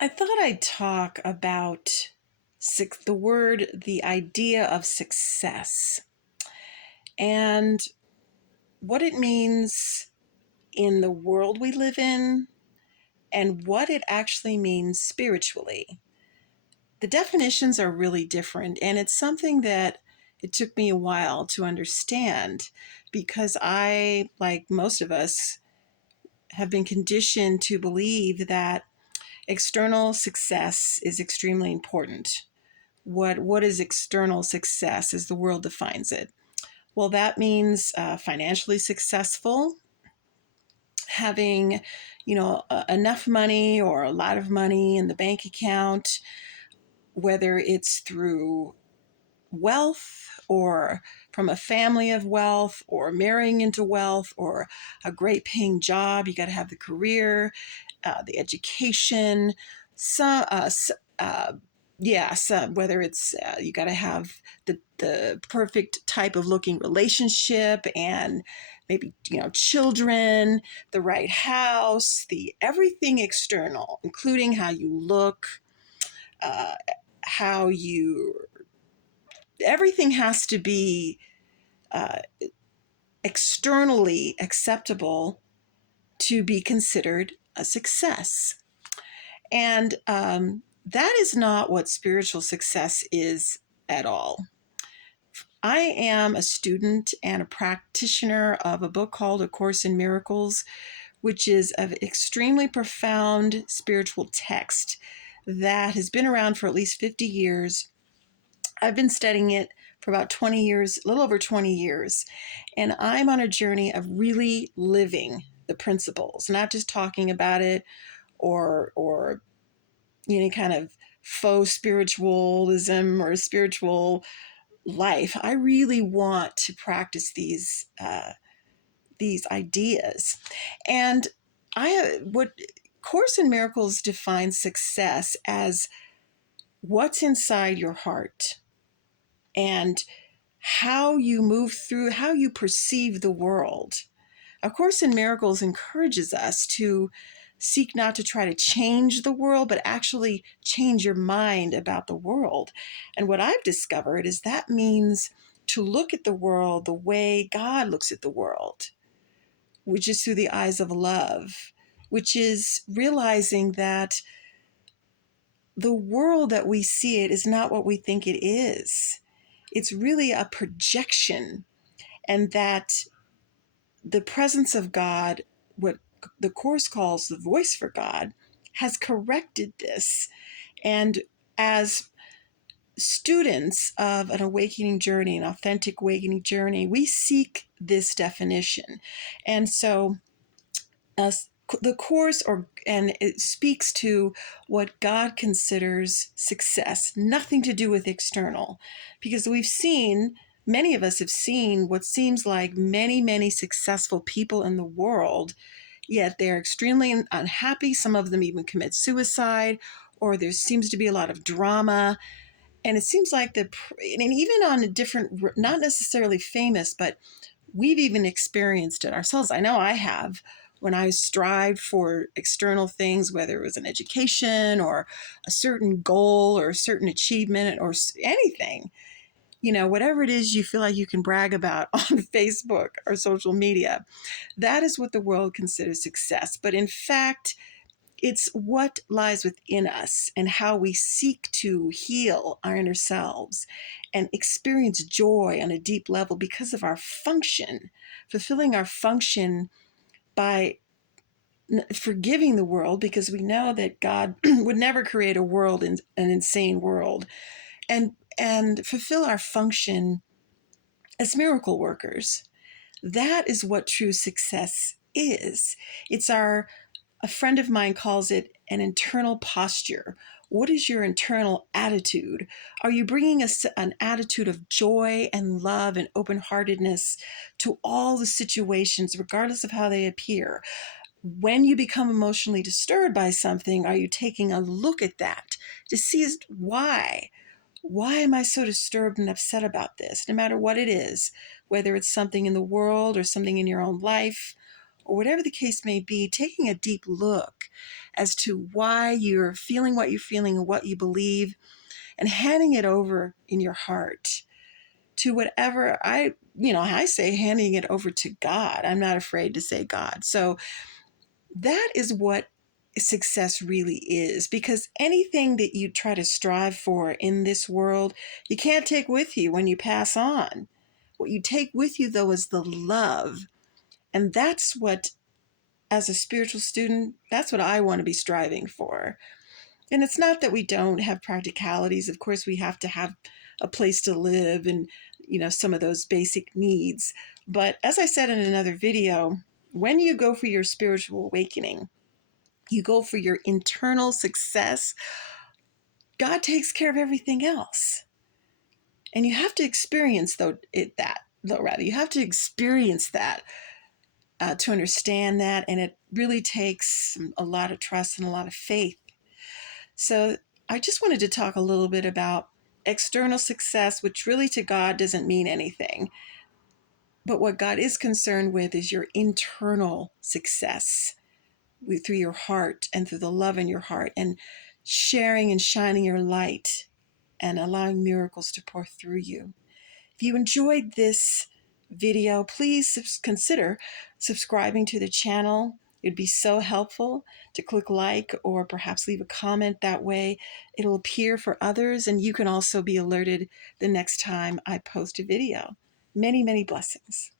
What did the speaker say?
I thought I'd talk about the idea of success and what it means in the world we live in and what it actually means spiritually. The definitions are really different, and it's something that it took me a while to understand because I, like most of us, have been conditioned to believe that external success is extremely important. What is external success as the world defines it? Well, that means financially successful, having enough money or a lot of money in the bank account, whether it's through wealth or from a family of wealth or marrying into wealth or a great paying job. You got to have the career, the education, some whether it's you got to have the perfect type of looking relationship and maybe children, the right house, the everything external, including how you look, uh, how you everything has to be uh, externally acceptable to be considered a success. And that is not what spiritual success is at all. I am a student and a practitioner of a book called A Course in Miracles, which is an extremely profound spiritual text that has been around for at least 50 years. I've been studying it for about 20 years, a little over 20 years, and I'm on a journey of really living the principles, not just talking about it or any kind of faux spiritualism or spiritual life. I really want to practice these ideas, and I what Course in Miracles defines success as what's inside your heart and how you move through, how you perceive the world. A Course in Miracles encourages us to seek not to try to change the world, but actually change your mind about the world. And what I've discovered is that means to look at the world the way God looks at the world, which is through the eyes of love, which is realizing that the world that we see it is not what we think it is. It's really a projection, and that the presence of God, what the Course calls the voice for God, has corrected this. And as students of an awakening journey, an authentic awakening journey, we seek this definition. And so uh, the Course and it speaks to what God considers success, nothing to do with external, because many of us have seen what seems like many successful people in the world, yet they're extremely unhappy. Some of them even commit suicide, or there seems to be a lot of drama. And it seems like and even on a different, not necessarily famous, but we've even experienced it ourselves. I know I have. When I strived for external things, whether it was an education or a certain goal or a certain achievement or anything, whatever it is you feel like you can brag about on Facebook or social media, that is what the world considers success. But in fact, it's what lies within us and how we seek to heal our inner selves and experience joy on a deep level because of our function, fulfilling our function by forgiving the world, because we know that God would never create an insane world, and fulfill our function as miracle workers. That is what true success is. A friend of mine calls it an internal posture. What is your internal attitude? Are you bringing an attitude of joy and love and open heartedness to all the situations, regardless of how they appear? When you become emotionally disturbed by something, are you taking a look at that to see why? Why am I so disturbed and upset about this? No matter what it is, whether it's something in the world or something in your own life, or whatever the case may be, taking a deep look as to why you're feeling what you're feeling and what you believe, and handing it over in your heart to whatever I say handing it over to God. I'm not afraid to say God. So that is what success really is, because anything that you try to strive for in this world, you can't take with you when you pass on. What you take with you, though, is the love. And that's what, as a spiritual student, that's what I want to be striving for. And it's not that we don't have practicalities. Of course, we have to have a place to live and, some of those basic needs. But as I said in another video, when you go for your spiritual awakening, you go for your internal success, God takes care of everything else. And you have to experience you have to experience that to understand that. And it really takes a lot of trust and a lot of faith. So I just wanted to talk a little bit about external success, which really to God doesn't mean anything. But what God is concerned with is your internal success through your heart and through the love in your heart, and sharing and shining your light and allowing miracles to pour through you. If you enjoyed this video, please consider subscribing to the channel. It'd be so helpful to click like or perhaps leave a comment. That way it'll appear for others, and you can also be alerted the next time I post a video. Many, many blessings.